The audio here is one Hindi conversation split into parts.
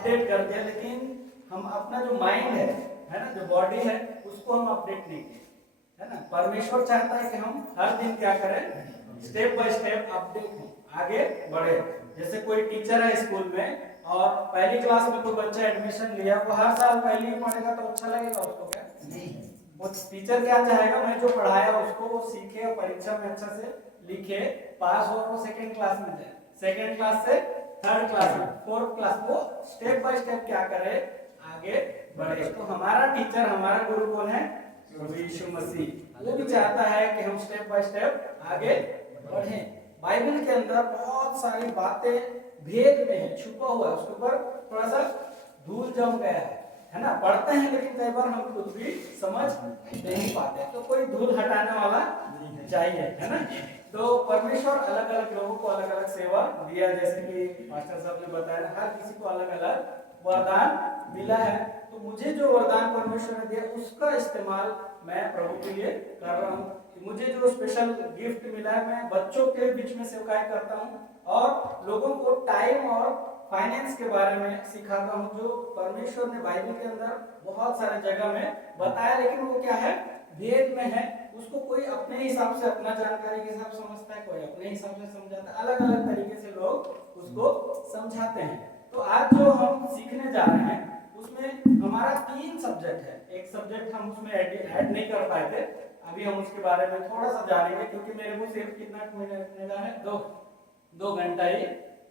अपडेट कर दिया, लेकिन हम अपना जो माइंड है ना, जो बॉडी है, उसको हम अपडेट नहीं किए, है ना। परमेश्वर चाहता है कि हम हर दिन क्या करें, स्टेप बाय स्टेप अपडेट हो, आगे बढ़े। जैसे कोई टीचर है स्कूल में और पहली क्लास में कोई बच्चा एडमिशन लिया, वो हर साल पहली ही पढ़ेगा तो अच्छा लगेगा उसको? क्या नहीं। वो टीचर क्या चाहेगा, मैं जो पढ़ाया उसको वो सीखे और परीक्षा में अच्छा से लिखे, पास हो, वो सेकेंड क्लास में जाए, सेकेंड क्लास से थर्ड क्लास में, फोर्थ क्लास, वो स्टेप बाय स्टेप क्या करे, आगे बढ़े। तो हमारा टीचर, हमारा गुरु कौन है? प्रभु यीशु मसीह। वो भी चाहता है कि हम स्टेप बाय स्टेप आगे बढ़े। बाइबल के अंदर बहुत सारी बातें भेद में है, छुपा हुआ है, उसके ऊपर थोड़ा सा धूल जम गया है ना। पढ़ते हैं लेकिन कई बार हम कुछ भी समझ नहीं पाते, तो कोई धूल हटाने वाला चाहिए, है ना। तो परमेश्वर अलग अलग लोगों को अलग अलग सेवा दिया, जैसे कि मास्टर साहब ने बताया, हर किसी को अलग अलग वरदान मिला है। तो मुझे जो वरदान परमेश्वर ने दिया उसका इस्तेमाल मैं प्रभु के लिए कर रहा हूँ। मुझे जो स्पेशल गिफ्ट मिला है, मैं बच्चों के बीच में सेवकाई करता हूँ और लोगों को टाइम और फाइनेंस के बारे में सिखाता हूँ, जो परमेश्वर ने बाइबल के अंदर बहुत सारे जगह में बताया, लेकिन वो क्या है, भेद में है। उसको कोई अपने हिसाब से, अपना जानकारी के हिसाब से समझता है, कोई अपने हिसाब से समझाता है, अलग अलग तरीके से लोग उसको समझाते हैं। तो आज जो हम सीखने जा रहे हैं उसमें हमारा 3 सब्जेक्ट है। एक सब्जेक्ट हम उसमें ऐड नहीं कर पाए थे, अभी हम उसके बारे में थोड़ा सा जानेंगे, क्योंकि मेरे को सिर्फ कितना मिनट मिला है, दो घंटा ही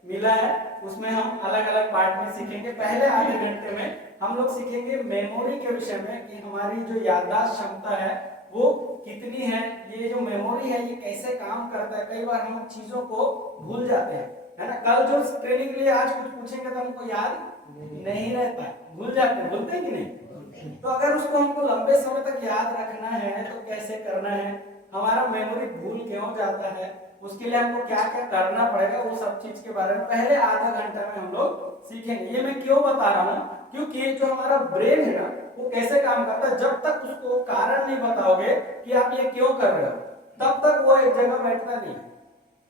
मिला है। उसमें हम अलग अलग पार्ट में सीखेंगे। पहले आधे घंटे में हम लोग सीखेंगे मेमोरी के विषय में, कि हमारी जो याददाश्त क्षमता है वो कितनी है, ये जो मेमोरी है ये कैसे काम करता है। कई बार हम चीजों को भूल जाते हैं, है ना। कल जो ट्रेनिंग के लिए आज कुछ पूछेंगे तो हमको याद नहीं रहता, भूल जाते हैं, भूलते हैं कि नहीं। तो अगर उसको हमको लंबे समय तक याद रखना है तो कैसे करना है, हमारा मेमोरी भूल क्यों जाता है, उसके लिए हमको क्या क्या करना पड़ेगा, वो सब चीज के बारे में पहले आधा घंटा में हम लोग सीखेंगे। ये मैं क्यों बता रहा हूँ, क्योंकि जो हमारा ब्रेन है ना वो कैसे काम करता है, जब तक उसको कारण नहीं बताओगे कि आप ये क्यों कर रहे हो, तब तक वो एक जगह बैठता नहीं।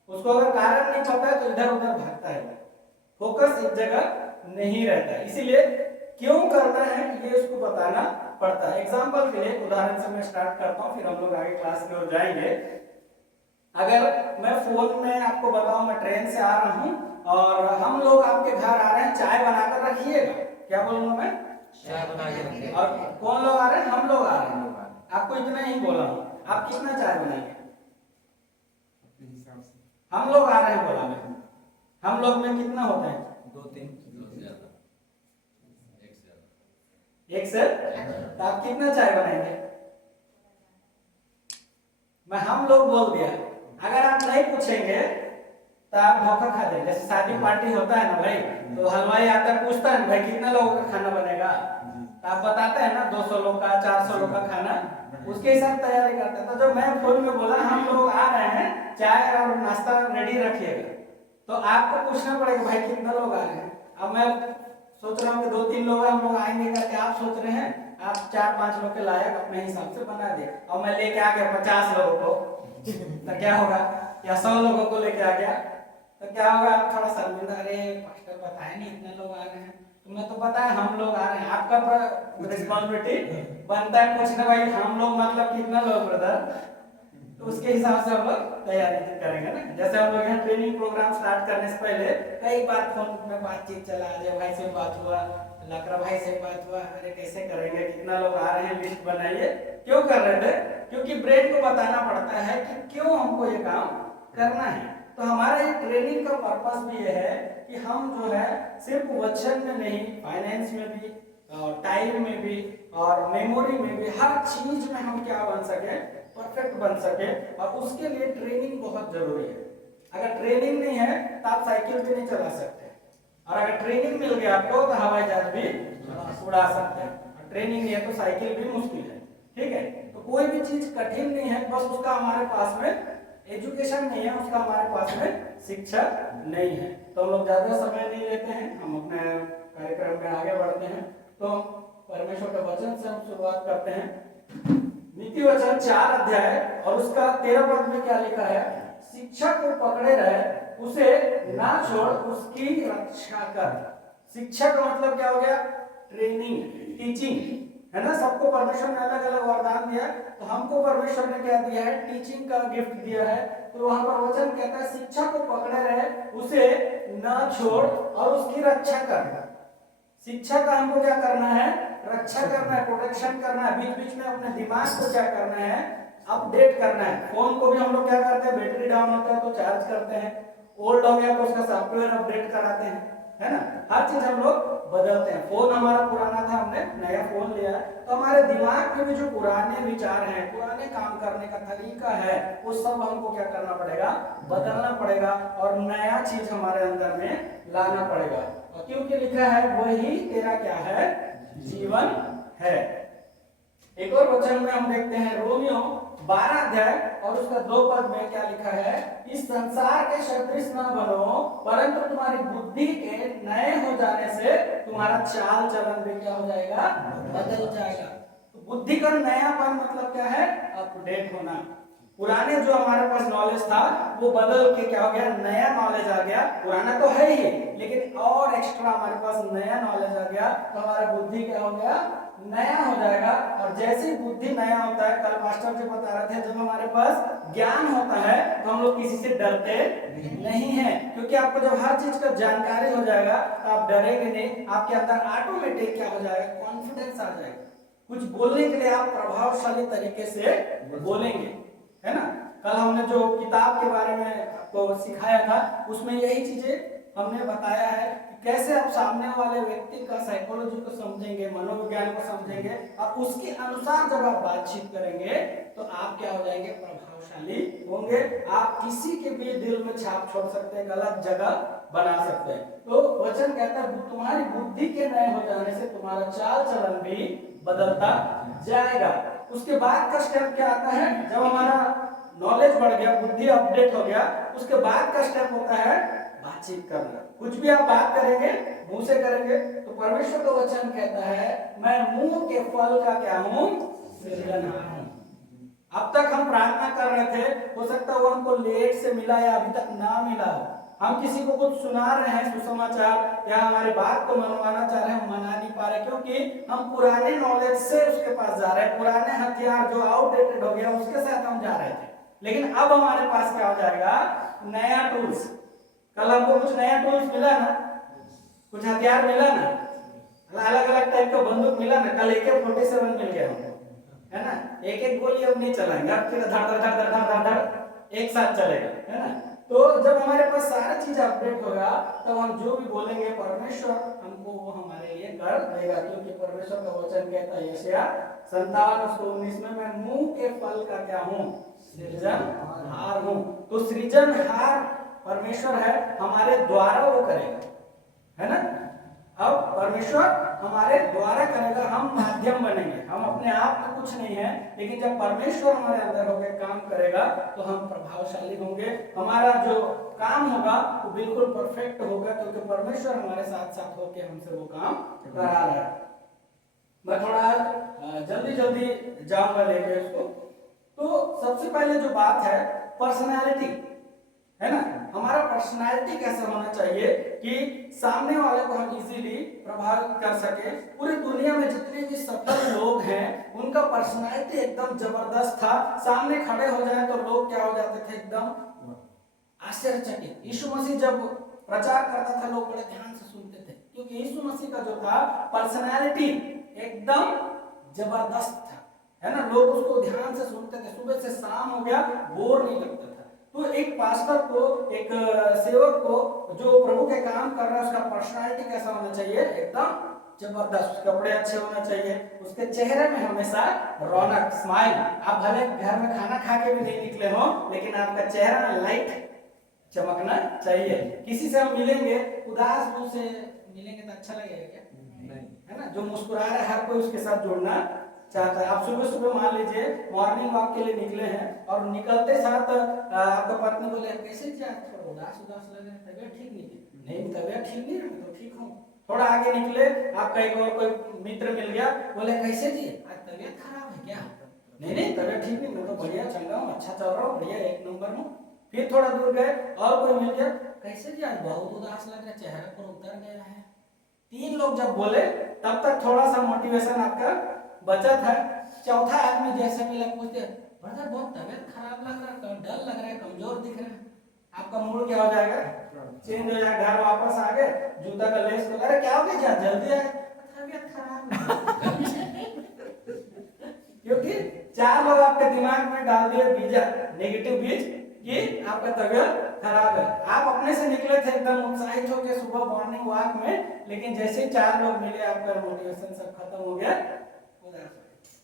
उसको अगर कारण नहीं पता है तो इधर उधर भागता है, फोकस एक जगह नहीं रहता है। इसीलिए क्यों करना है ये उसको बताना पड़ता है। एग्जाम्पल के लिए उदाहरण से मैं स्टार्ट करता हूँ, फिर हम लोग आगे क्लास की ओर जाएंगे। अगर मैं फोन में आपको बताऊं, मैं ट्रेन से आ रहा हूँ और हम लोग आपके घर आ रहे हैं, चाय बनाकर रखिएगा। क्या बोलूंगा मैं? चाय बना के रखिए। और कौन लोग आ रहे हैं? हम लोग आ रहे हैं। आपको इतना ही बोला हूँ, आप कितना चाय बनाएंगे? हम लोग आ रहे हैं बोला मैं, हम लोग में कितना होता है? 2-3 एक से। तो आप कितना चाय बनाएंगे? मैं हम लोग बोल दिया। अगर आप नहीं पूछेंगे तो आप धोखा खा देंगे। जैसे शादी पार्टी होता है ना भाई, तो हलवाई आता है, पूछता है भाई कितना लोगों का खाना बनेगा, तो आप बताते हैं ना 200 लोग का, 400 लोग का खाना, उसके हिसाब तैयारी करते हैं। तो जब मैं फोन में बोला हम लोग आ रहे हैं, चाय और नाश्ता रेडी रखिएगा, तो आपको पूछना पड़ेगा भाई कितना लोग आ रहे हैं। अब मैं सोच रहा हूँ कि 2-3 लोग हम लोग आएंगे करके, आप सोच रहे हैं आप 4-5 लोग के लायक अपने हिसाब से बना दे, और मैं लेके आ गया 50 लोगों को तो क्या होगा, या 100 लोगों को लेके आ गया तो क्या होगा, आप थोड़ा शर्मिंदा, अरे पास्टर बताया नहीं इतने लोग आ रहे हैं, तुम्हें तो पता है हम लोग आ रहे हैं। आपका रिस्पॉन्सिबिलिटी बनता है पूछना भाई हम लोग मतलब कितना लोग ब्रदर, तो उसके हिसाब से हम लोग तैयारी करेंगे ना। जैसे हम लोग यहाँ ट्रेनिंग प्रोग्राम स्टार्ट करने से पहले कई बार फोन में बातचीत चला, अजय भाई से बात हुआ, लकड़ा भाई से बात हुआ, अरे कैसे करेंगे, कितना लोग आ रहे हैं, लिस्ट बनाइए। क्यों कर रहे थे? क्योंकि ब्रेन को बताना पड़ता है कि क्यों हमको ये काम करना है। तो हमारा ये ट्रेनिंग का पर्पस भी ये है कि हम जो है सिर्फ वचन में नहीं, फाइनेंस में भी, टाइम में भी और मेमोरी में भी, हर चीज में हम क्या बन सके, परफेक्ट बन सके। और उसके लिए ट्रेनिंग बहुत जरूरी है। अगर ट्रेनिंग नहीं है तो आप साइकिल भी नहीं चला सकते, और अगर ट्रेनिंग मिल गया आपको तो हवाई जहाज भी उड़ा सकते हैं। ट्रेनिंग नहीं है तो साइकिल भी मुश्किल है, ठीक है। तो कोई भी चीज कठिन नहीं है, बस उसका हमारे पास में एजुकेशन नहीं है, उसका हमारे पास में शिक्षा नहीं है। तो हम लोग ज्यादा समय नहीं लेते हैं, हम अपने कार्यक्रम में आगे बढ़ते हैं। तो परमेश्वर के वचन से हम शुरुआत करते हैं। नीति वचन 4 अध्याय और उसका 13 पद में क्या लिखा है, शिक्षा को पकड़े रहे, उसे ना छोड़, उसकी रक्षा कर। शिक्षा का मतलब क्या हो गया? ट्रेनिंग, टीचिंग, है ना। सबको परमेश्वर ने अलग अलग वरदान दिया, तो हमको परमेश्वर ने क्या दिया है? टीचिंग का गिफ्ट दिया है। तो वहां पर वचन कहता है शिक्षा को पकड़े रहे, उसे ना छोड़ और उसकी रक्षा करना। शिक्षा का हमको क्या करना है? रक्षा करना है, प्रोटेक्शन करना है। बीच बीच में अपने दिमाग को क्या करना है? अपडेट करना है। फोन को भी हम लोग क्या करते हैं? बैटरी डाउन होता है तो चार्ज करते हैं, ओल्ड हो गया तो उसका सॉफ्टवेयर अपडेट कराते हैं, है ना। हर चीज हम लोग बदलते हैं। फोन हमारा पुराना था, हमने नया फोन लिया, तो हमारे दिमाग में भी जो पुराने विचार हैं, पुराने काम करने का तरीका है, वो सब हमको क्या करना पड़ेगा? बदलना पड़ेगा और नया चीज हमारे अंदर में लाना पड़ेगा। और क्योंकि लिखा है वही तेरा क्या है? जीवन है। एक और वचन में हम देखते हैं रोमियो 12 अध्याय और उसका 2 पद में क्या लिखा है? इस संसार के सदृश न बनो, परंतु तुम्हारी बुद्धि के नए हो जाने से तुम्हारा चाल चलन भी क्या हो जाएगा? बदल जाएगा। तो बुद्धि का नयापन मतलब क्या है? अपडेट होना। पुराने जो हमारे पास नॉलेज था वो बदल के क्या हो गया? नया नॉलेज आ गया। पुराना तो है ही, लेकिन और एक्स्ट्रा हमारे पास नया नॉलेज आ गया, तो हमारा बुद्धि क्या हो गया? नया हो जाएगा। और जैसे ही बुद्धि नया होता है, कल मास्टर जी बता रहे थे, जब हमारे पास ज्ञान होता है तो हम लोग किसी से डरते नहीं है, क्योंकि आपको जब हर चीज का जानकारी हो जाएगा तो आप डरेंगे नहीं। आपके अंदर ऑटोमेटिक क्या हो जाएगा? कॉन्फिडेंस आ जाएगा। कुछ बोलने के लिए आप प्रभावशाली तरीके से बोलेंगे, है ना। कल हमने जो किताब के बारे में आपको सिखाया था, उसमें यही चीजें हमने बताया है कि कैसे आप सामने वाले व्यक्ति का साइकोलॉजी को समझेंगे, मनोविज्ञान को समझेंगे, और उसके अनुसार जब आप बातचीत करेंगे तो आप क्या हो जाएंगे? प्रभावशाली होंगे। आप किसी के भी दिल में छाप छोड़ सकते हैं, गलत जगह बना सकते हैं। तो वचन कहता है तुम्हारी बुद्धि के नए हो जाने से तुम्हारा चाल चलन भी बदलता जाएगा। उसके बाद का स्टेप क्या आता है? जब हमारा नॉलेज बढ़ गया, बुद्धि अपडेट हो गया, उसके बाद का स्टेप होता है बातचीत करना। कुछ भी आप बात करेंगे, मुंह से करेंगे, तो परमेश्वर का वचन कहता है मैं मुंह के फल का क्या हूं? सृजनहार हूं। अब तक हम प्रार्थना कर रहे थे, हो सकता है वो हमको लेट से मिला या अभी तक ना मिला हो। हम किसी को कुछ सुना रहे हैं सुसमाचार, या हमारी बात को मनवाना चाह रहे हैं, हम मना नहीं पा रहे, क्योंकि हम पुराने नॉलेज से उसके पास जा रहे हैं। पुराने हथियार जो आउटडेटेड हो गया उसके साथ हम जा रहे थे, लेकिन अब हमारे पास क्या हो जाएगा? नया टूल्स। कल हमको कुछ नया टूल्स मिला ना, कुछ हथियार मिला ना, अलग अलग टाइप का बंदूक मिला ना। कल AK-47 मिल गया हमको, है ना। एक एक गोली अब नहीं चलाएंगे, अब फिर धड़ धड़ धड़ धड़ धड़ एक साथ चलेगा, है ना। तो जब हमारे पास सारा चीज अपडेट होगा, तब हम जो भी बोलेंगे परमेश्वर हमको वो हमारे लिए कर देगा, क्योंकि परमेश्वर का वचन कहता है यशायाह 57:19 में मैं मुंह के फल का क्या हूं? सृजनहार हूं। तो सृजनहार परमेश्वर है, हमारे द्वारा वो करेगा, है ना। अब परमेश्वर हमारे द्वारा करेगा, हम माध्यम बनेंगे। हम अपने आप में कुछ नहीं है, लेकिन जब परमेश्वर हमारे अंदर होकर काम करेगा तो हम प्रभावशाली होंगे। हमारा जो काम होगा वो बिल्कुल परफेक्ट होगा, क्योंकि परमेश्वर हमारे साथ साथ होकर हमसे वो काम करा रहा है। मैं थोड़ा जल्दी जल्दी जाऊंगा लेके उसको। तो सबसे पहले जो बात है पर्सनैलिटी, है ना। हमारा पर्सनालिटी कैसा होना चाहिए कि सामने वाले को हम इजीली प्रभावित कर सके। पूरी दुनिया में जितने भी सफल लोग हैं उनका पर्सनालिटी एकदम जबरदस्त था। सामने खड़े हो जाए तो लोग क्या हो जाते थे? एकदम आश्चर्यचकित। यीशु मसीह जब प्रचार करता था लोग बड़े ध्यान से सुनते थे, क्योंकि यीशु मसीह का जो था पर्सनालिटी एकदम जबरदस्त था, है ना। लोग उसको ध्यान से सुनते थे, सुबह से शाम हो गया बोर नहीं लगता था। तो एक पास्टर को, एक सेवक को जो प्रभु के काम कर रहा है, उसका पर्सनालिटी कैसा होना चाहिए? एकदम जबरदस्त। कपड़े अच्छे होना चाहिए, उसके चेहरे में हमेशा रौनक, स्माइल। आप भले घर में खाना खा के भी नहीं निकले हो, लेकिन आपका चेहरा में लाइट चमकना चाहिए। किसी से हम मिलेंगे उदास मुंह से मिलेंगे तो अच्छा लगेगा क्या? नहीं, है ना। जो मुस्कुरा रहा है हर कोई उसके साथ जुड़ना चाहता है। आप सुबह सुबह मान लीजिए मॉर्निंग वॉक के लिए निकले हैं और निकलते साथ आपका पत्नी बोले कैसे जी आज थोड़ा उदास उदास लग रहा है, तबीयत ठीक नहीं है? नहीं, तबीयत ठीक नहीं है, मैं तो ठीक हूँ। थोड़ा आगे निकले, आपका एक और कोई मित्र मिल गया, बोले कैसे जी आज तबीयत खराब है क्या? नहीं नहीं, तबीयत ठीक नहीं, मैं तो बढ़िया चल रहा हूँ, अच्छा चल रहा हूँ, बढ़िया एक नंबर हूँ। फिर थोड़ा दूर गए और कोई मिल गया, कैसे जी आज बहुत उदास लग रहा है, चेहरे पर उतर गया है। 3 लोग जब बोले तब तक थोड़ा सा मोटिवेशन आपका बचत है। चौथा आदमी जैसे मिला पूछते ब्रदर बहुत तबीयत खराब लग रहा है, डर लग रहा है, कमजोर दिख रहा है, आपका मूड क्या हो जाएगा, चेंज हो जाएगा। घर वापस आ गए, जूता का लेस लगा, अरे क्या हो गया, जल्दी आए, तबीयत खराब क्योंकि 4 लोग आपके दिमाग में डाल दिए बीजा, नेगेटिव बीज कि आपका तबीयत खराब है। आप अपने से निकले थे एकदम उत्साहित होकर सुबह मॉर्निंग वॉक में, लेकिन जैसे 4 लोग मिले आपका मोटिवेशन सब खत्म हो गया।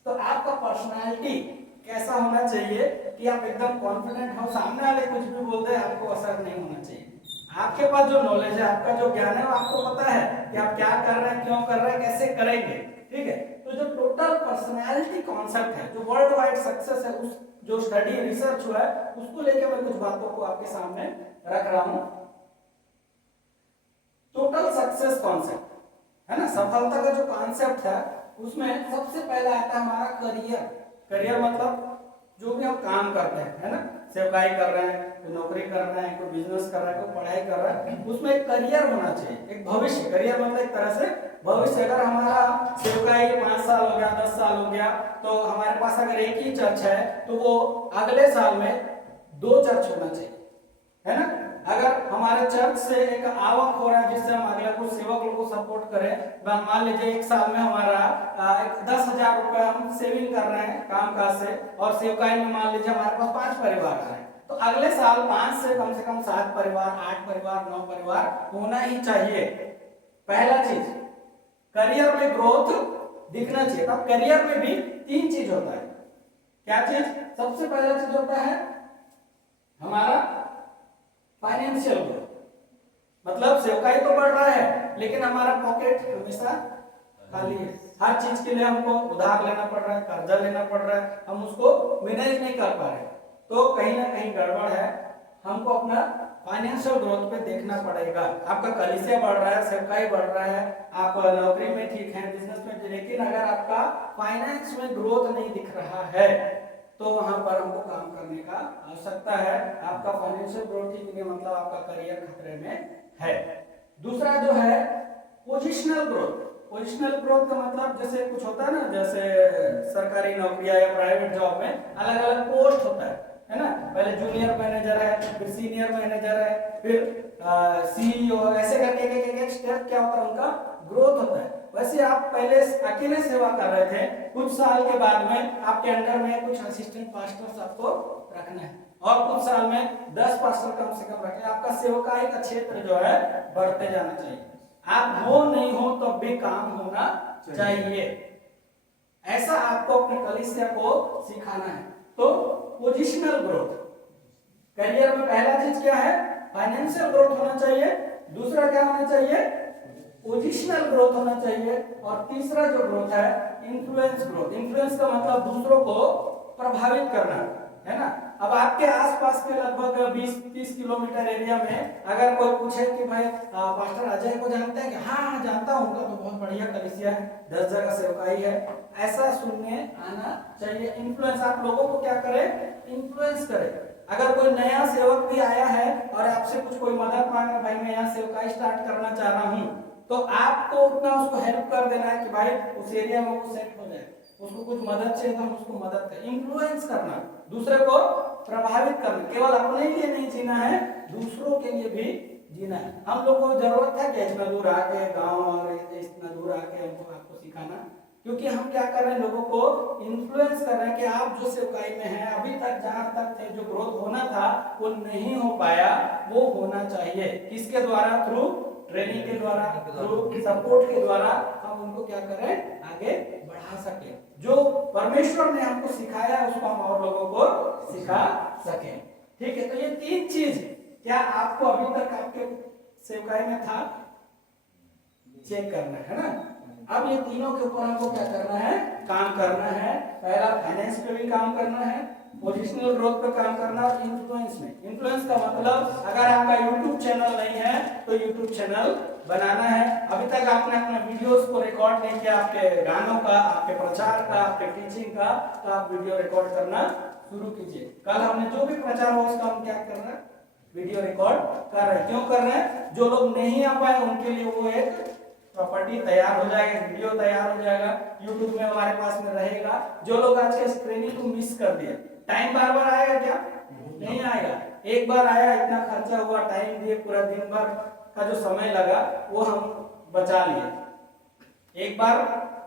तो आपका पर्सनालिटी कैसा होना चाहिए कि आप एकदम कॉन्फिडेंट हो, सामने वाले कुछ भी बोलते हैं आपको असर नहीं होना चाहिए। आपके पास जो नॉलेज है, आपका जो ज्ञान है, वो आपको पता है कि आप क्या कर रहे हैं, क्यों कर रहे हैं, कैसे करेंगे, ठीक है। तो जो टोटल पर्सनालिटी कॉन्सेप्ट है, जो वर्ल्ड वाइड सक्सेस है, उस जो स्टडी रिसर्च हुआ है, उसको लेकर मैं कुछ बातों को आपके सामने रख रहा हूं। टोटल सक्सेस कॉन्सेप्ट है ना, सफलता का जो कॉन्सेप्ट है उसमें सबसे पहला आता है हमारा करियर। करियर मतलब जो भी हम काम करते हैं, है ना, सेवकाई कर रहे हैं, कोई नौकरी कर रहे हैं, कोई बिजनेस कर रहा है, कोई पढ़ाई कर रहा है, उसमें एक करियर होना चाहिए, एक भविष्य। करियर मतलब एक तरह से भविष्य। अगर हमारा सेवकाई 5 साल हो गया, 10 साल हो गया, तो हमारे पास अगर एक ही चर्च है तो वो अगले साल में 2 चर्च होना चाहिए, है ना। अगर हमारे चर्च से एक आवक हो रहा है जिससे हम अगले कुछ सेवक लोगों को सपोर्ट करें, मान लीजिए एक साल में हमारा 10,000 रुपए हम सेविंग कर रहे हैं काम काज से, और सेवकाई में मान लीजिए हमारे पास 5 परिवार हैं, तो अगले साल 5 से कम 7 परिवार, 8 परिवार, 9 परिवार होना ही चाहिए। पहला चीज करियर में ग्रोथ दिखना चाहिए। अब करियर में भी 3 चीज होता है। क्या चीज? सबसे पहला चीज होता है हमारा फाइनेंशियल ग्रोथ, मतलब सेवकाई तो बढ़ रहा है लेकिन हमारा पॉकेट हमेशा खाली है। हर चीज के लिए हमको उधार लेना पड़ रहा है, कर्जा लेना पड़ रहा है, हम उसको मैनेज नहीं कर पा रहे, तो कहीं ना कहीं गड़बड़ है। हमको अपना फाइनेंशियल ग्रोथ पे देखना पड़ेगा। आपका कलीसिया बढ़ रहा है, सेवकाई बढ़ रहा है, आप नौकरी में ठीक है, बिजनेस में, लेकिन अगर आपका फाइनेंस में ग्रोथ नहीं दिख रहा है तो वहां पर हमको काम करने का आवश्यकता है। आपका फाइनेंशियल ग्रोथ ही नहीं, मतलब आपका करियर खतरे में है। दूसरा जो है पोजिशनल ग्रोथ। पोजिशनल ग्रोथ का मतलब जैसे कुछ होता है ना, जैसे सरकारी नौकरियां या प्राइवेट जॉब में अलग अलग पोस्ट होता है ना। पहले जूनियर मैनेजर है, फिर सीनियर मैनेजर है, फिर सीईओ, ऐसे करके एक स्टेप क्या होता है उनका ग्रोथ होता है। वैसे आप पहले अकेले सेवा कर रहे थे, कुछ साल के बाद में आपके अंडर में कुछ असिस्टेंट पास्टर्स आपको रखना है, और कुछ साल में 10 पास्टर कम से कम रखना है। आपका सेवकाई का क्षेत्र जो है बढ़ते जाना चाहिए। आप हो नहीं हो तो भी काम होना चाहिए, ऐसा आपको अपने कलीसिया को सिखाना है। तो पोजिशनल ग्रोथ, करियर में पहला चीज क्या है? फाइनेंशियल ग्रोथ होना चाहिए। दूसरा क्या होना चाहिए? पोजिशनल ग्रोथ होना चाहिए। और तीसरा जो ग्रोथ है इन्फ्लुएंस ग्रोथ। इन्फ्लुएंस का मतलब दूसरों को प्रभावित करना, है ना। अब आपके आसपास के लगभग 20-30 किलोमीटर एरिया में अगर कोई पूछे कि भाई पास्टर अजय को जानते हैं? कि हाँ जानता हूँ, तो बहुत बढ़िया कलीसिया है, 10 जगह सेवकाई है, ऐसा सुनने आना चाहिए। इन्फ्लुएंस, आप लोगों को क्या करें? इन्फ्लुएंस करें। अगर कोई नया सेवक भी आया है और आपसे कुछ कोई मदद मांग रहा है, भाई मैं यहाँ सेवकाई स्टार्ट करना चाह रहा हूँ, तो आपको उतना उसको हेल्प कर देना है कि भाई उस एरिया में वो सेट हो जाए, उसको कुछ मदद चाहिए तो हम उसको मदद करें। इन्फ्लुएंस करना, दूसरे को प्रभावित करना, केवल अपने लिए नहीं जीना है, दूसरों के लिए भी जीना है। हम लोग को जरूरत है कि इतना दूर आके गांव और इतना दूर आके हमको आपको सिखाना, क्योंकि हम क्या कर रहे हैं? लोगों को इन्फ्लुएंस कर रहे हैं कि आप जो सेवकाई में हैं, अभी तक जहां तक थे, जो ग्रोथ होना था वो नहीं हो पाया, वो होना चाहिए। किसके द्वारा? थ्रू ट्रेनिंग के द्वारा, थ्रू सपोर्ट के द्वारा हम उनको क्या करें? आगे बढ़ा सके। जो परमेश्वर ने हमको सिखाया है उसको हम और लोगों को सिखा सके। ठीक है, तो ये 3 चीज क्या आपको अभी तक आपके सेवकाई में था? चेक करना है ना। अब ये तीनों के ऊपर हमको क्या करना है? काम करना है। पहला फाइनेंस पे भी काम करना है, पोजिशनल ग्रोथ पे काम करना, और इन्फ्लुएंस में। इन्फ्लुएंस का मतलब अगर आपका यूट्यूब चैनल नहीं है तो यूट्यूब चैनल बनाना है। अभी तक आपने अपने वीडियोस को रिकॉर्ड नहीं किया, आपके गानों का, आपके प्रचार का, आपके टीचिंग का, तो आप वीडियो रिकॉर्ड करना शुरू कीजिए। कल हमने जो भी प्रचार हुआ उसका हम क्या कर रहे हैं? वीडियो रिकॉर्ड कर रहे हैं। क्यों कर रहे हैं? जो लोग नहीं आ पाए उनके लिए वो एक प्रॉपर्टी तैयार हो जाएगा, वीडियो तैयार हो जाएगा, यूट्यूब में हमारे पास में रहेगा। जो लोग आज के इस ट्रेनिंग को मिस कर दिए, टाइम बार बार आएगा क्या? नहीं आएगा। एक बार आया, इतना खर्चा हुआ, टाइम दिए, पूरा दिन भर का जो समय लगा वो हम बचा लिए। एक बार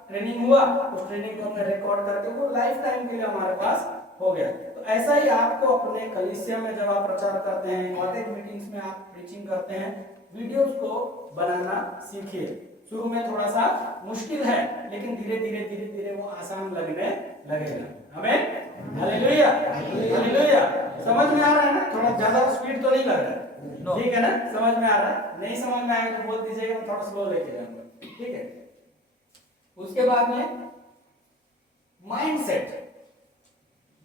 ट्रेनिंग हुआ, उस ट्रेनिंग को हमने रिकॉर्ड करके वो लाइफ टाइम के लिए हमारे पास हो गया। तो ऐसा ही आपको अपने कलीसिया में जब आप प्रचार करते हैं, कॉलेज मीटिंग्स में आप प्रीचिंग करते हैं, वीडियोस को बनाना सीखिए। शुरू में थोड़ा सा मुश्किल है, लेकिन धीरे धीरे वो आसान लगने लगेगा। आमीन, हालेलुया, हालेलुया। समझ में आ रहा है ना? थोड़ा ज्यादा स्पीड तो नहीं लग रहा है, ठीक है ना? समझ में आ रहा है? नहीं समझ में आएगा तो बोल दीजिएगा, थोड़ा स्लो लेके जाऊंगा, ठीक है? उसके बाद में माइंडसेट।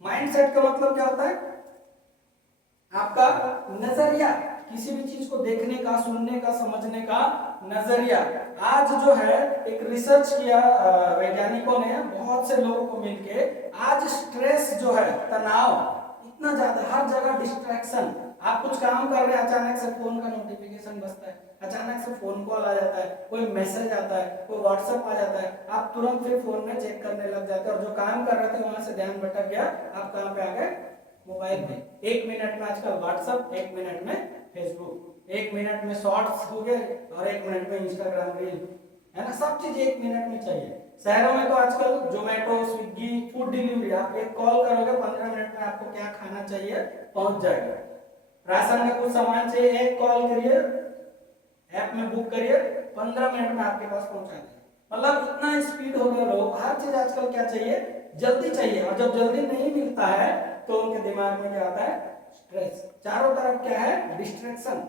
माइंडसेट का मतलब क्या होता है? आपका नजरिया, किसी भी चीज को देखने का, सुनने का, समझने का नजरिया। आज जो है एक रिसर्च किया वैज्ञानिकों ने, बहुत से लोगों को मिलके, आज स्ट्रेस जो है, तनाव इतना ज्यादा, हर जगह डिस्ट्रैक्शन। आप कुछ काम कर रहे हैं, अचानक से फोन का नोटिफिकेशन बजता है, अचानक से फोन कॉल आ जाता है, कोई मैसेज आता है, कोई व्हाट्सएप आ जाता है, आप तुरंत फिर फोन में चेक करने लग जाते हैं, और जो काम कर रहे थे वहां से ध्यान भटक गया, आप कहां पे आ गए? मोबाइल में। 1 मिनट में आजकल व्हाट्सएप, 1 मिनट में फेसबुक, 1 मिनट में शॉर्ट्स हो गए, और 1 मिनट में इंस्टाग्राम रील, है ना? सब चीज 1 मिनट में चाहिए। शहरों में तो आजकल जोमेटो, स्विगी, फूड डिलीवरी, आप एक कॉल करोगे, 15 मिनट में आपको क्या खाना चाहिए पहुंच जाएगा। राशन का कुछ सामान चाहिए, एक कॉल करिए, ऐप में बुक करिए, 15 मिनट में आपके पास पहुंचा देगा। मतलब इतना स्पीड हो गया लोग, हर चीज आजकल क्या चाहिए? जल्दी चाहिए। और जब जल्दी नहीं मिलता है तो उनके दिमाग में क्या आता है? स्ट्रेस। चारों तरफ क्या है? डिस्ट्रैक्शन,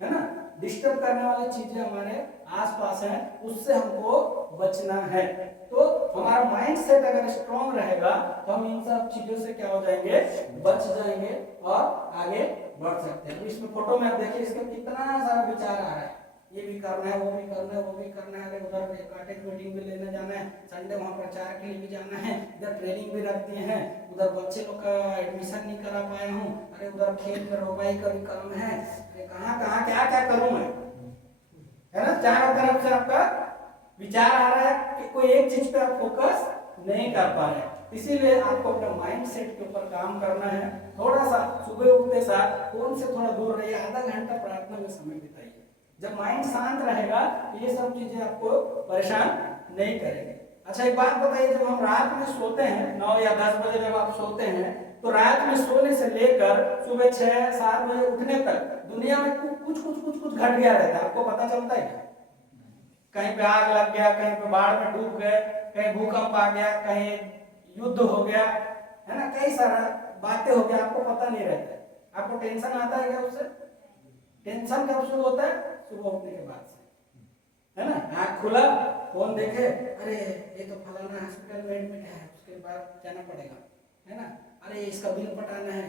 है ना? डिस्टर्ब करने वाली चीजें हमारे आसपास हैं, उससे हमको बचना है। तो हमारा माइंडसेट अगर स्ट्रांग रहेगा तो हम इन सब चीजों से क्या हो जाएंगे? बच जाएंगे और आगे बढ़ सकते हैं। इसमें फोटो में आप देखिए, इसका कितना सारा विचार आ रहा है, ये भी करना है, वो भी करना है, वो भी करना है, उधर कॉलेज मीटिंग भी लेने जाना है, संडे वहाँ प्रचार के लिए भी जाना है, इधर ट्रेनिंग भी रख दिए हैं, उधर बच्चे लोग का एडमिशन नहीं करा पाया हूँ, अरे उधर खेत में रोपाई का भी काम है, अरे कहाँ कहाँ क्या क्या करूँ मैं, है ना? चारों तरफ से आपका विचार आ रहा है कि कोई एक चीज पे आप फोकस नहीं कर पा रहे। इसीलिए आपको अपने माइंडसेट के ऊपर काम करना है। थोड़ा सा सुबह उठते साथ फोन से थोड़ा दूर रहिए, आधा घंटा प्रार्थना में समय बिताइए। जब माइंड शांत रहेगा ये सब चीजें आपको परेशान नहीं करेंगे। अच्छा, एक बात बताइए, जब हम रात में सोते हैं 9 या 10 बजे जब आप सोते हैं, तो रात में सोने से लेकर सुबह 6-7 बजे उठने तक दुनिया में कुछ घट गया रहता है, आपको पता चलता है क्या? कहीं पे आग लग गया, कहीं पे बाढ़ में डूब गए, कहीं भूकंप आ गया, कहीं युद्ध हो गया, है ना? कई सारा बातें हो गया, आपको पता नहीं रहता है। आपको टेंशन आता है क्या उससे? टेंशन कब शुरू होता है? सुबह उठने के बाद से, है ना? आँख खुला, फोन देखे, अरे ये तो फलाना हॉस्पिटल में एडमिट है, उसके बाद जाना पड़ेगा, है ना? अरे इसका बिल पटाना है,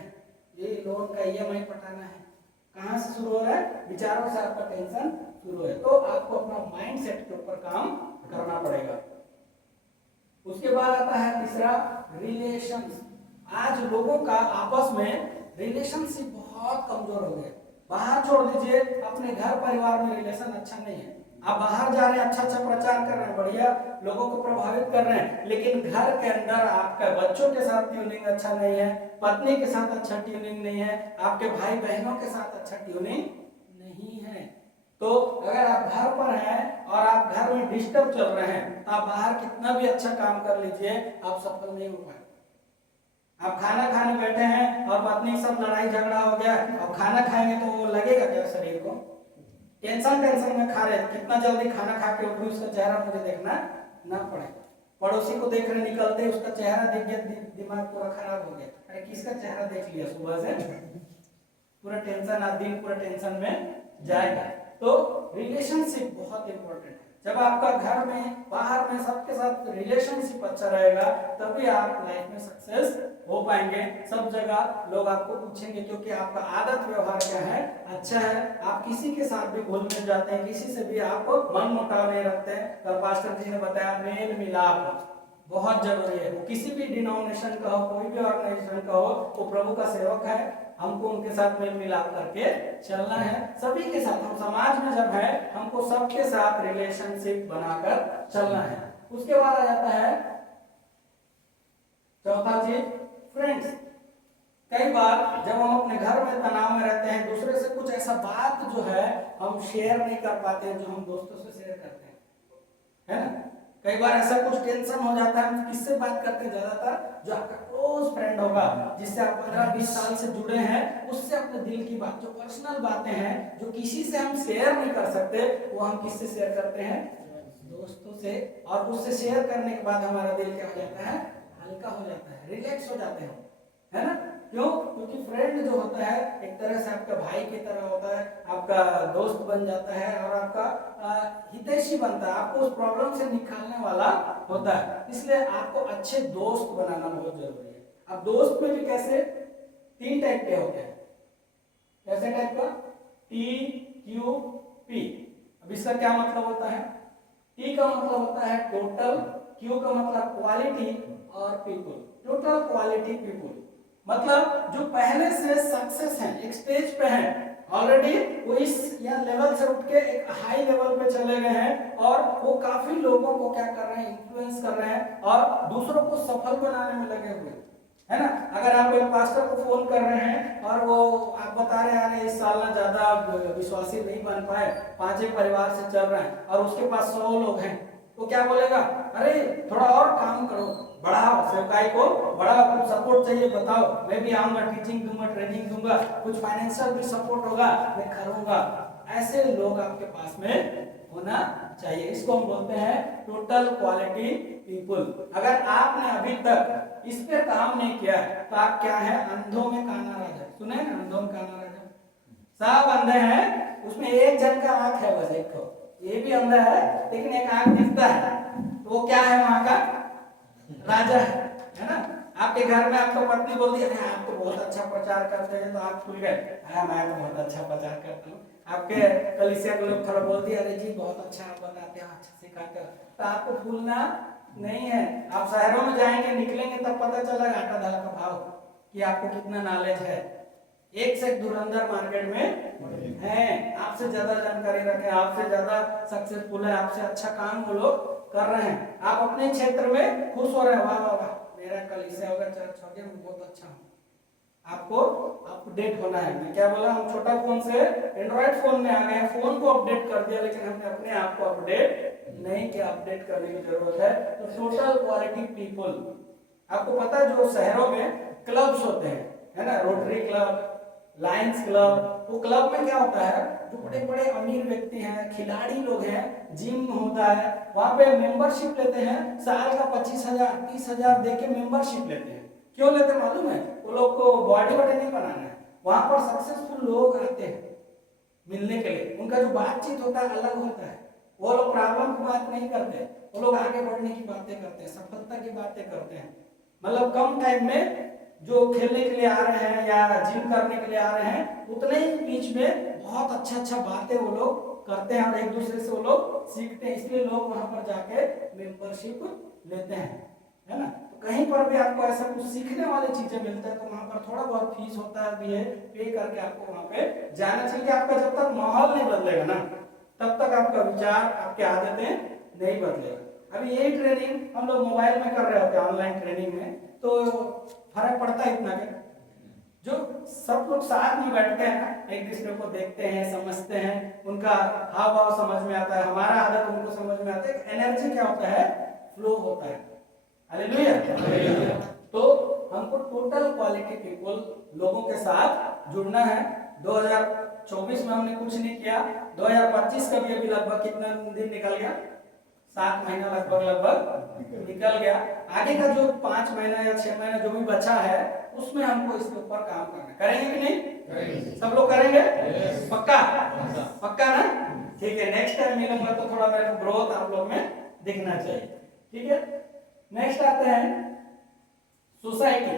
ये लोन का EMI पटाना है। कहाँ से शुरू हो रहा है? विचारों से आपका टेंशन शुरू है। तो आपको अपना माइंडसेट के ऊपर काम करना पड़ेगा। उसके बाद आता है तीसरा, रिलेशंस। आज लोगों का आपस में रिलेशनशिप बहुत कमजोर हो गए। बाहर छोड़ दीजिए, अपने घर परिवार में रिलेशन अच्छा नहीं है। आप बाहर जा रहे हैं, अच्छा प्रचार कर रहे हैं, बढ़िया लोगों को प्रभावित कर रहे हैं, लेकिन घर के अंदर आपका बच्चों के साथ ट्यूनिंग अच्छा नहीं है, पत्नी के साथ अच्छा ट्यूनिंग नहीं है, आपके भाई बहनों के साथ अच्छा ट्यूनिंग नहीं है। तो अगर आप घर पर हैं और आप घर में डिस्टर्ब चल रहे हैं, तो आप बाहर कितना भी अच्छा काम कर लीजिए, आप सफल नहीं हो पाए। आप खाना खाने बैठे हैं और पत्नी सब लड़ाई झगड़ा हो गया, अब खाना खाएंगे तो वो लगेगा क्या शरीर को? टेंशन में खा रहे, कितना जल्दी खाना खा के उठूं, उसका चेहरा मुझे देखना ना पड़े। पड़ोसी को देख रहे निकलते, उसका चेहरा देख गया, दिमाग पूरा खराब हो गया, अरे किसका चेहरा देख लिया सुबह से, पूरा टेंशन, आज दिन पूरा टेंशन में जाएगा। तो रिलेशनशिप बहुत इंपॉर्टेंट है। जब आपका घर में, बाहर में, सबके साथ रिलेशनशिप अच्छा रहेगा, तभी आप लाइफ में सक्सेस हो पाएंगे। सब जगह लोग आपको पूछेंगे, क्योंकि आपका आदत व्यवहार क्या है? अच्छा है। आप किसी के साथ भी घुल मिल जाते हैं, किसी से भी आप मन मुटाव नहीं रखते हैं। तो पास्टर जी ने बताया, मेल मिलाप बहुत जरूरी है। वो किसी भी डिनोमिनेशन का हो, कोई भी ऑर्गेनाइजेशन का हो, वो प्रभु का सेवक है, हमको उनके साथ मेल मिलाप करके चलना है, सभी के साथ। हम समाज में जब है हमको सबके साथ रिलेशनशिप बनाकर चलना है। उसके बाद आ जाता है चौथा चीज, फ्रेंड्स। कई बार जब हम अपने घर में तनाव में रहते हैं, दूसरे से कुछ ऐसा बात जो है हम शेयर नहीं कर पाते हैं जो हम दोस्तों से शेयर करते हैं, है ना। कई बार ऐसा कुछ टेंशन हो जाता है, हम किससे बात करते हैं? ज्यादातर जो आपका क्लोज फ्रेंड होगा, जिससे आप 15-20 साल से जुड़े हैं, उससे अपने दिल की बात, जो पर्सनल बातें हैं, जो किसी से हम शेयर नहीं कर सकते, वो हम किससे शेयर करते हैं? दोस्तों से। और उससे शेयर करने के बाद हमारा दिल क्या हो जाता है? हल्का हो जाता है, रिलैक्स हो जाते हैं, है ना। क्यों? क्योंकि फ्रेंड जो होता है एक तरह से आपका भाई की तरह होता है, आपका दोस्त बन जाता है और आपका हितैषी बनता है, आपको उस प्रॉब्लम से निकालने वाला होता है। इसलिए आपको अच्छे दोस्त बनाना बहुत जरूरी है। अब दोस्त में भी कैसे 3 टाइप के होते हैं। कैसे टाइप का? TQP। अब इसका क्या मतलब होता है? T का मतलब होता है टोटल, Q का मतलब क्वालिटी और पीपुल। टोटल क्वालिटी पीपुल मतलब जो पहले से सक्सेस हैं, एक स्टेज पे हैं ऑलरेडी, वो इस या लेवल से उठ के एक हाई लेवल पे चले गए हैं और वो काफी लोगों को क्या कर रहे हैं? इन्फ्लुएंस कर रहे हैं और दूसरों को सफल बनाने में लगे हुए, है ना। अगर आप एक पास्टर को फोन कर रहे हैं और वो आप बता रहे हैं इस साल ना ज्यादा विश्वासी नहीं बन पाए, 5 परिवार से चल रहे हैं और उसके पास 100 लोग हैं, तो क्या बोलेगा? अरे थोड़ा और काम करो, बढ़ाओ सेवकाई को, बढ़ाओ, कुछ सपोर्ट चाहिए बताओ, मैं भी आऊंगा, टीचिंग दूंगा, ट्रेनिंग दूंगा, कुछ फाइनेंशियल भी सपोर्ट होगा, मैं करूंगा। ऐसे लोग आपके पास में होना चाहिए। इसको हम बोलते हैं टोटल क्वालिटी पीपुल। अगर आपने अभी तक इस पे काम नहीं किया तो आप क्या है? अंधों में काना राजा। सुने ना, अंधों में काना राजा? सब अंधे हैं, उसमें एक जन का आंख है बस, एक तो ये भी अंधा है लेकिन एक आंख दिखता है, तो वो क्या है? वहां का राजा है ना। आपके घर में आपको पत्नी बोलती है आप तो बहुत अच्छा प्रचार करते हैं, तो आप खुल गए, हाँ मैं तो बहुत अच्छा प्रचार करता हूँ। आपके कलीसिया के लोग थोड़ा बोलती है अरे जी बहुत अच्छा आप बताते हैं, अच्छा सिखाते हो, तो आपको फूलना नहीं है। आप शहरों में जाएंगे, निकलेंगे तब पता चलेगा आटा दाल का भाव कि आपको कितना नॉलेज है। एक से धुरंधर मार्केट में है, आपसे ज्यादा जानकारी रखे, आपसे ज्यादा सक्सेसफुल है, आपसे अच्छा काम वो लोग कर रहे हैं। आप अपने क्षेत्र में खुश हो रहे हैं, वाह वाह वाह मेरा कलीसिया होगा, चर्च हो गया, मैं बहुत अच्छा हूँ। आपको अपडेट होना है। मैं क्या बोला? हम छोटा फोन से एंड्रॉइड फोन में आ गए हैं, फोन को अपडेट कर दिया लेकिन हमने अपने आप को अपडेट नहीं किया। अपडेट करने की जरूरत है। तो टोटल क्वालिटी पीपल, आपको पता है जो शहरों में क्लब्स होते हैं, है ना, रोटरी क्लब, लायंस क्लब, वो क्लब में क्या होता है? जो बड़े बड़े अमीर व्यक्ति हैं, खिलाड़ी लोग हैं, जिम होता है, वहां पे मेंबरशिप लेते हैं, साल का 25,000 30,000 दे के मेंबरशिप लेते हैं। क्यों लेते मालूम है? वो लोग को बॉडी वॉडी नहीं बनाना है, वहां पर सक्सेसफुल लोग आते हैं मिलने के लिए, उनका जो बातचीत होता है अलग होता है। वो लोग प्रॉब्लम की बात नहीं करते, वो लोग आगे बढ़ने की बातें करते हैं, सफलता की बातें करते हैं। मतलब कम टाइम में जो खेलने के लिए आ रहे हैं या जिम करने के लिए आ रहे हैं, उतने ही बीच में बहुत अच्छा अच्छा बातें वो लोग करते हैं और एक दूसरे से वो लोग सीखते हैं। इसलिए लोग वहां पर जाके मेंबरशिप लेते हैं, है ना। तो कहीं पर भी आपको ऐसा कुछ सीखने वाली चीजें मिलता है तो वहां पर थोड़ा बहुत फीस होता है, भी है, पे करके आपको वहां पे जाना चाहिए। आपका जब तक माहौल नहीं बदलेगा ना, तब तक आपका विचार, आपके आदतें नहीं बदलेगा। अभी यही ट्रेनिंग हम लोग मोबाइल में कर रहे होते हैं, ऑनलाइन ट्रेनिंग में, तो फर्क पड़ता है इतना क्या? जो सब लोग साथ में बैठते हैं ना, एक दूसरे को देखते हैं, समझते हैं, उनका हाव भाव समझ में आता है, हमारा आदत उनको समझ में आता है, एनर्जी क्या होता है? फ्लो होता है। हालेलुया। तो हमको टोटल क्वालिटी पीपल लोगों के साथ जुड़ना है। 2024 में हमने कुछ नहीं किया, 2025 का भी अभी लगभग कितना दिन निकल गया? 7 महीना लगभग निकल गया। आगे का जो 5 महीना या 6 महीना जो भी बचा है, उसमें हमको इसके ऊपर काम करना है। करेंगे कि नहीं? सब लोग करेंगे? पक्का? पक्का ना? ठीक है, नेक्स्ट टाइम मिलूंगा तो थोड़ा मेरे को ग्रोथ आप लोग में दिखना चाहिए, ठीक है। नेक्स्ट आते हैं सोसाइटी।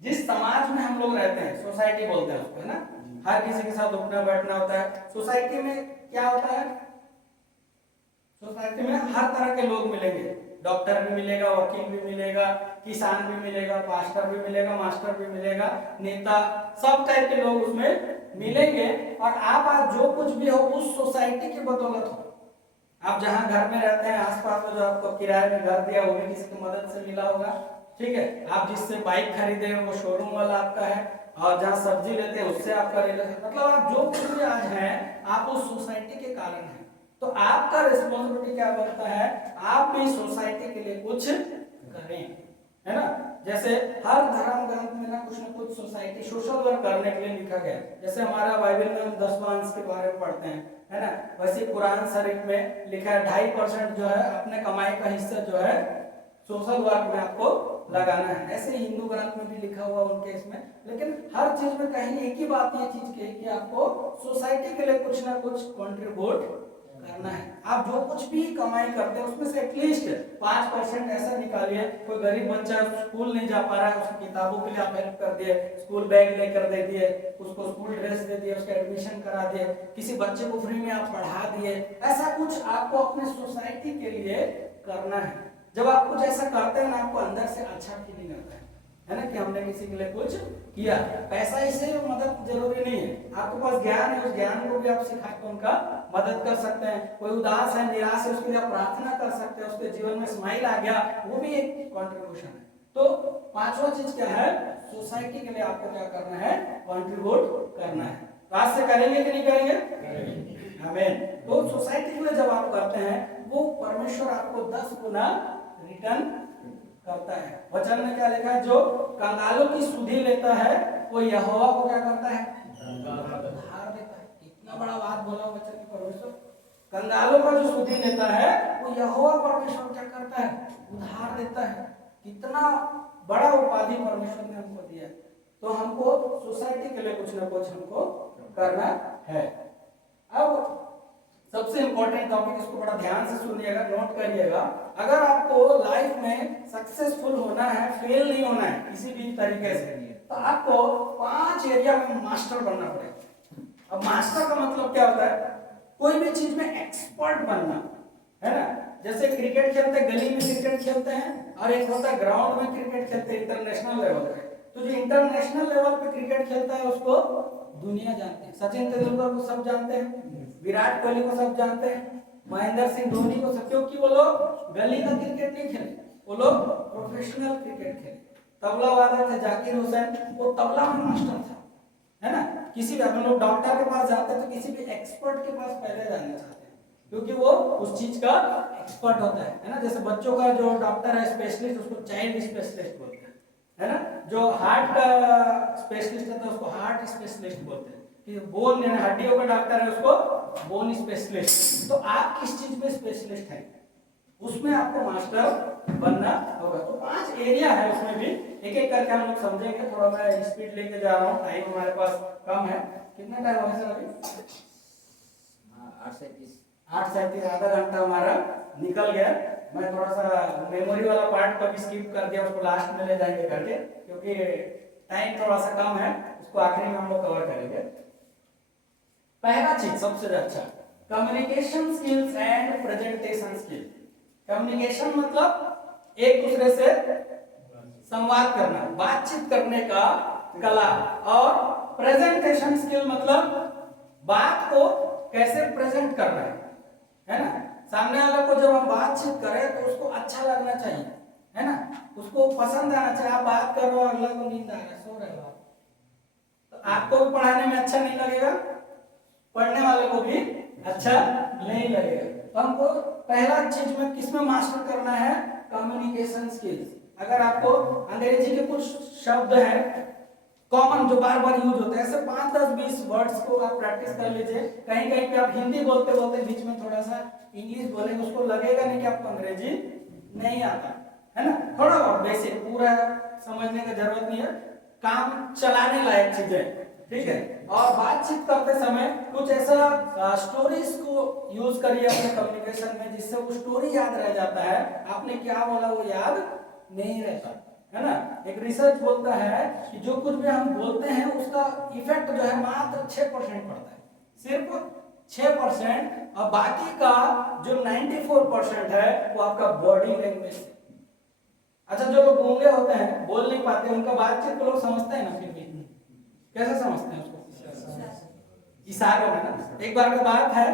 जिस समाज में हम लोग रहते हैं, सोसाइटी बोलते हैं उसको, है ना। हर किसी के साथ उठना बैठना होता है। सोसाइटी में क्या होता है? सोसाइटी में हर तरह के लोग मिलेंगे, डॉक्टर भी मिलेगा, वकील भी मिलेगा, किसान भी मिलेगा, पास्टर भी मिलेगा, मास्टर भी मिलेगा, नेता, सब टाइप के लोग उसमें मिलेंगे। और आप आज जो कुछ भी हो उस सोसाइटी की बदौलत हो। आप जहाँ घर में रहते हैं आसपास में जो आपको किराए में घर दिया वो भी किसी की मदद से मिला होगा, ठीक है। आप जिससे बाइक खरीदे हैं वो शोरूम वाला आपका है, और जहाँ सब्जी लेते हैं उससे आपका रिलेशन, मतलब आप जो कुछ भी आज हैं आप उस सोसाइटी के कारण हैं। तो आपका रिस्पॉन्सिबिलिटी क्या बनता है, आप भी सोसाइटी के लिए कुछ करें, है ना। जैसे हर धर्म ग्रंथ में ना कुछ सोसाइटी सोशल वर्क करने के लिए लिखा गया है। जैसे हमारा बाइबल में हम 10 अंश के बारे में पढ़ते हैं, है ना, वैसे कुरान शरीफ में लिखा है 2.5% जो है अपने कमाई का हिस्सा जो है सोशल वर्क में आपको लगाना है। ऐसे हिंदू ग्रंथ में भी लिखा हुआ उनके इसमें, लेकिन हर चीज में कहीं एक ही बात ये चीज की कि आपको सोसाइटी के लिए कुछ ना कुछ कंट्रीब्यूट करना है। आप जो कुछ भी कमाई करते हैं उसमें से एटलीस्ट 5% ऐसा निकालिए। कोई गरीब बच्चा स्कूल नहीं जा पा रहा है, उसकी किताबों के लिए आप हेल्प कर दिए, स्कूल बैग लेकर दे दिए, उसको स्कूल ड्रेस दे दिए, उसका एडमिशन करा दिए, किसी बच्चे को फ्री में आप पढ़ा दिए। ऐसा कुछ आपको अपने सोसाइटी के लिए करना है। जब आप कुछ ऐसा करते हैं ना आपको अंदर से अच्छा फीलिंग आता है ना, कि हमने किसी के लिए कुछ किया। पैसा इससे मदद जरूरी नहीं है, आपके पास ज्ञान है, उस ज्ञान को भी आप सिखा के उनका मदद कर सकते हैं। कोई उदास है, निराश है, उसके लिए आप प्रार्थना कर सकते हैं, उसके जीवन में स्माइल आ गया, वो भी एक कंट्रीब्यूशन है। तो पांचवा चीज क्या है, सोसाइटी के लिए आपको क्या करना है, कंट्रीब्यूट करना है। तो आज से करेंगे कि नहीं करेंगे, आमीन। तो सोसाइटी के लिए जब आप करते हैं वो परमेश्वर आपको 10 गुना रिटर्न करता है। वचन में क्या लिखा है, जो कंगालों की सुधि लेता है वो यहोवा को क्या करता है, उधार देता है। कितना बड़ा बात बोला वचन की परमेश्वर, कंगालों का जो सुधि लेता है वो यहोवा परमेश्वर क्या करता है, उधार देता है। कितना बड़ा उपाधि परमेश्वर ने हमको दिया है। तो हमको सोसाइटी के लिए कुछ ना कुछ हमको करना है। अब सबसे इंपॉर्टेंट टॉपिक, इसको बड़ा ध्यान से सुनिएगा, नोट करिएगा। अगर आपको लाइफ में सक्सेसफुल होना है, फेल नहीं होना है किसी भी तरीके से, तो आपको 5 एरिया में मास्टर बनना पड़ेगा। अब मास्टर का मतलब क्या होता है, कोई भी चीज में एक्सपर्ट बनना, है ना। जैसे क्रिकेट खेलते हैं, गली में क्रिकेट खेलते हैं, और एक होता है ग्राउंड में क्रिकेट खेलते हैं इंटरनेशनल लेवल पे। तो जो इंटरनेशनल लेवल पे क्रिकेट खेलता है उसको दुनिया जानती है। सचिन तेंदुलकर को सब जानते हैं, विराट कोहली को सब जानते हैं, महेंद्र सिंह धोनी को सब, क्योंकि वो लोग गली का क्रिकेट नहीं खेले, वो लोग प्रोफेशनल क्रिकेट खेले। तबला वादक थे जाकिर हुसैन, वो तबला में मास्टर था, है ना। किसी भी हम लोग डॉक्टर के पास जाते हैं तो किसी भी एक्सपर्ट के पास पहले जाना चाहते हैं, क्योंकि वो उस चीज का एक्सपर्ट होता है ना। जैसे बच्चों का जो डॉक्टर है स्पेशलिस्ट, उसको चाइल्ड स्पेशलिस्ट बोलते हैं, है ना। जो हार्ट का स्पेशलिस्ट है तो उसको हार्ट स्पेशलिस्ट बोलते हैं, कि बोन यानी हड्डियों का डॉक्टर है उसको बोन स्पेशलिस्ट। तो आप किस चीज में स्पेशलिस्ट हैं, उसमें आपको मास्टर बनना होगा। तो 5 एरिया है, उसमें भी एक एक करके हम लोग समझेंगे। थोड़ा मैं स्पीड लेके जा रहा हूँ, टाइम हमारे पास कम है। कितना टाइम हो गया अभी, 8:37, आधा घंटा हमारा निकल गया। मैं थोड़ा सा मेमोरी वाला पार्ट कभी स्किप कर दिया, उसको लास्ट में ले जाएंगे करके, क्योंकि टाइम थोड़ा सा कम है, उसको आखिरी में हम लोग कवर करेंगे। पहला चीज सबसे अच्छा, communication skills and presentation skill. Communication मतलब एक दूसरे से संवाद करना, बातचीत करने का कला, और प्रेजेंटेशन स्किल मतलब बात को कैसे प्रेजेंट करना है ना। सामने वाले को जब हम बातचीत करें तो उसको अच्छा लगना चाहिए, है ना, उसको पसंद आना चाहिए। आप बात कर रहे हो, अगला को नींद आ रहा है, सो रहे हो आप, तो आपको भी पढ़ाने में अच्छा नहीं लगेगा, पढ़ने वाले को भी अच्छा नहीं लगेगा। तो हमको पहला चीज में किसमें मास्टर करना है, कम्युनिकेशन स्किल्स। अगर आपको अंग्रेजी के कुछ शब्द हैं कॉमन जो बार बार यूज होते हैं, ऐसे 5, 10, 20 वर्ड्स को आप प्रैक्टिस कर लीजिए। कहीं कहीं पे आप हिंदी बोलते बोलते बीच में थोड़ा सा इंग्लिश बोलेंगे, उसको लगेगा नहीं कि आपको अंग्रेजी नहीं आता, है ना। थोड़ा बहुत बेसिक, पूरा समझने की जरूरत नहीं है, काम चलाने लायक चीजें, ठीक है। और बातचीत करते समय कुछ ऐसा स्टोरीज को यूज करिए अपने कम्युनिकेशन में, जिससे वो स्टोरी याद रह जाता है। आपने क्या बोला वो याद नहीं रहता, है ना। एक रिसर्च बोलता है कि जो कुछ भी हम बोलते हैं उसका इफेक्ट जो है मात्र 6% पड़ता है, सिर्फ 6% और बाकी का जो 94% है वो आपका बॉडी लैंग्वेज है। अच्छा, जो लोग गूंगे होते हैं, बोल नहीं पाते, उनका बातचीत को लोग समझते हैं ना, फिर भी कैसे समझते हैं उसको? इशारों में ना। एक बार का बात है,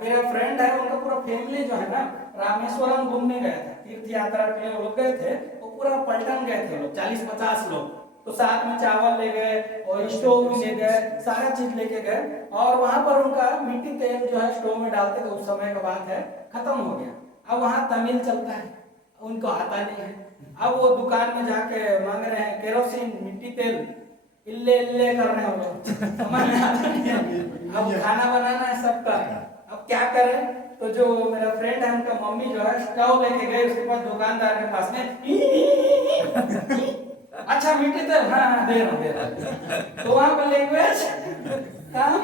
मेरा फ्रेंड है, उनका पूरा फैमिली जो है ना रामेश्वरम घूमने गया था, तीर्थ यात्रा के लिए वो लोग गए थे। वो पूरा पलटन गए थे लोग, 40-50 लोग। तो साथ में चावल ले गए और स्टोव भी ले गए, सारा चीज लेके गए। और वहां पर उनका मिट्टी तेल जो है स्टोव में डालते थे, उस समय का बात है, खत्म हो गया। अब वहां तमिल चलता है, उनको आता नहीं है। अब वो दुकान में जाके मांग रहे हैं केरोसिन, मिट्टी तेल, इल्ले इल्ले कर रहे हैं वो लोग, समझ में आता नहीं है। अब खाना बनाना है सबका, अब क्या करें? तो जो मेरा फ्रेंड है, उनका मम्मी जो है स्टोव लेके गए उसके पास, दुकानदार के पास में, अच्छा मिट्टी तेल, हाँ दे रहा। तो वहां पर लैंग्वेज काम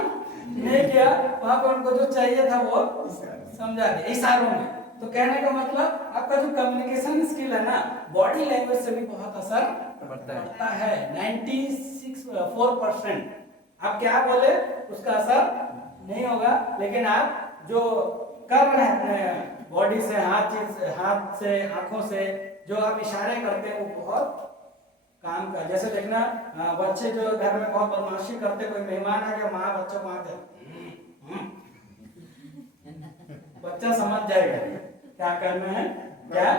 नहीं किया, वहां पर उनको जो चाहिए था वो समझा दिया इशारों में। तो कहने का मतलब आपका जो कम्युनिकेशन स्किल है ना, बॉडी लैंग्वेज से भी बहुत असर पड़ता है। 96.4% आप क्या बोले उसका असर नहीं होगा, लेकिन आप जो कर रहे हैं अपने बॉडी से, हाथ से, आंखों से जो आप इशारे करते हैं वो बहुत काम का। जैसे देखना, बच्चे जो घर में बहुत बदमाशी करते, कोई मेहमान आ गया, माँ बच्चों को मारते, बच्चा समझ जाएगा क्या करना है क्या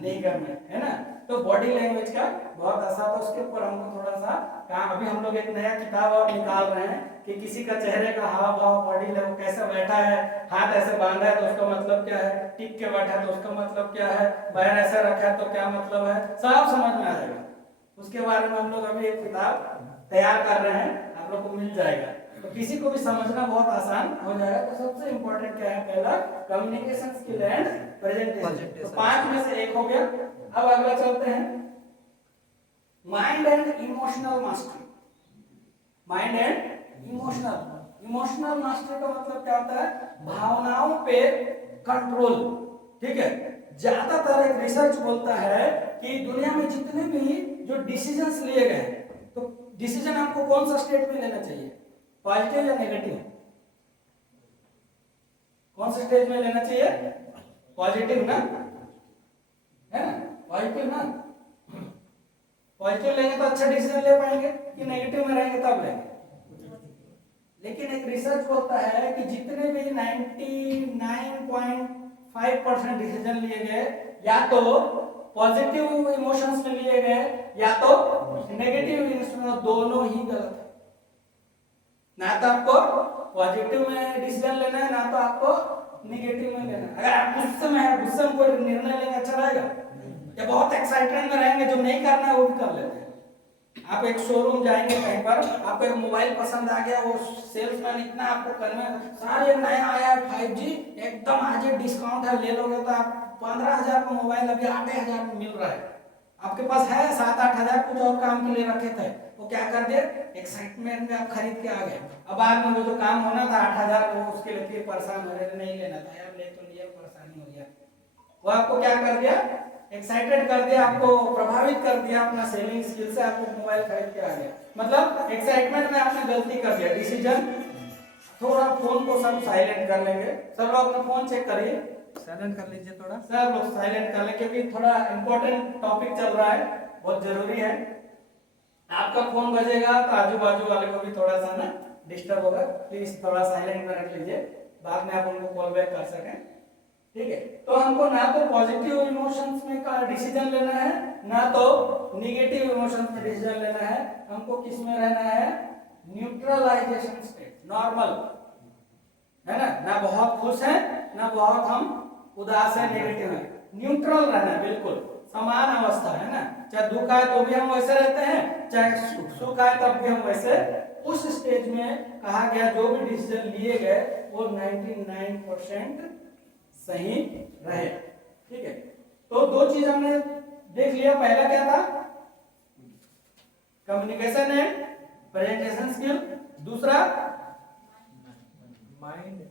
नहीं करना है ना। तो बॉडी लैंग्वेज का बहुत असर, तो उसके ऊपर हमको थोड़ा सा काम। अभी हम लोग एक नया किताब और निकाल रहे हैं कि किसी का चेहरे का हाव भाव, बॉडी लैंग्वेज कैसे बैठा है, हाथ ऐसे बांधा है तो उसका मतलब क्या है, टिक के बैठा है तो उसका मतलब क्या है, पैर ऐसे रखा है तो क्या मतलब है, सब समझ में आ जाएगा। उसके बारे में हम लोग अभी एक किताब तैयार कर रहे हैं, आप लोग को मिल जाएगा, तो किसी को भी समझना बहुत आसान हो जाएगा। तो सबसे इंपॉर्टेंट क्या है? पहला कम्युनिकेशन स्किल एंड प्रेजेंटेशन। तो 5 में से 1 हो गया। अब अगला चलते हैं, mind and emotional mastery. Mind and emotional mastery का मतलब क्या होता है? भावनाओं पे कंट्रोल। ठीक है, ज्यादातर एक रिसर्च बोलता है कि दुनिया में जितने भी जो डिसीजंस लिए गए, तो डिसीजन आपको कौन सा स्टेट में लेना चाहिए, पॉजिटिव या नेगेटिव? कौन से स्टेज में लेना चाहिए? पॉजिटिव ना, है ना? पॉजिटिव ना, पॉजिटिव लेंगे तो अच्छा डिसीजन ले पाएंगे, कि नेगेटिव में रहेंगे तब लेंगे। लेकिन एक रिसर्च बोलता है कि जितने भी 99.5% डिसीजन लिए गए, या तो पॉजिटिव इमोशंस में लिए गए या तो नेगेटिव इमोशंस, दोनों ही गलत है। ना तो आपको पॉजिटिव में डिसीजन लेना है, ना तो आपको नेगेटिव में लेना है। अगर आप गुस्से में है, गुस्से में कोई निर्णय लेना अच्छा रहेगा, या बहुत एक्साइटेड में रहेंगे, जो नहीं करना है वो भी कर लेते हैं। आप एक शोरूम जाएंगे कहीं पर, आपको एक मोबाइल पसंद आ गया, वो सेल्समैन इतना आपको करना, सारे नया आया है 5G, एकदम आज डिस्काउंट है, ले लोगे तो आप 15,000 का मोबाइल अभी 8,000 में मिल रहा है। आपके पास है 7-8 हजार कुछ और काम के लिए रखे थे, वो क्या कर दिए, एक्साइटमेंट में आप खरीद के आ गए। अब बाद में वो जो काम होना था 8,000, वो उसके लिए फिर परेशान हो रहे, नहीं लेना था यार, ले तो लिया, परेशानी हो गया। वो आपको क्या कर दिया, एक्साइटेड कर दिया, आपको प्रभावित कर दिया अपना सेलिंग स्किल से, आपको मोबाइल खरीद के आ गया। मतलब एक्साइटमेंट में आपने गलती कर दिया, डिसीजन। थोड़ा फोन को सब साइलेंट कर लेंगे, सब लोग अपना फोन चेक करिए, साइलेंट कर लीजिए, थोड़ा सब लोग साइलेंट कर लें, क्योंकि थोड़ा इंपॉर्टेंट टॉपिक चल रहा है, बहुत जरूरी है। आपका फोन बजेगा तो आजू बाजू वाले को भी थोड़ा सा ना डिस्टर्ब होगा, प्लीज थोड़ा साइलेंट में रख लीजिए, बाद में आप उनको कॉल बैक कर सकें। ठीक है, तो हमको ना तो पॉजिटिव इमोशंस में का डिसीजन लेना है, ना तो निगेटिव इमोशंस में डिसीजन लेना है। हमको किस में रहना है, न्यूट्रलाइजेशन स्टेट, नॉर्मल, है ना बहुत खुश है ना बहुत हम उदास है, नेगेटिव है, न्यूट्रल रहना, बिल्कुल समान अवस्था, है ना। चाहे दुख आए तो भी हम वैसे रहते हैं, चाहे सुख आए तब भी हम वैसे। उस स्टेज में कहा गया जो भी डिसीजन लिए गए वो 99% सही रहे। ठीक है, तो 2 चीज हमने देख लिया। पहला क्या था, कम्युनिकेशन एंड प्रेजेंटेशन स्किल, दूसरा माइंड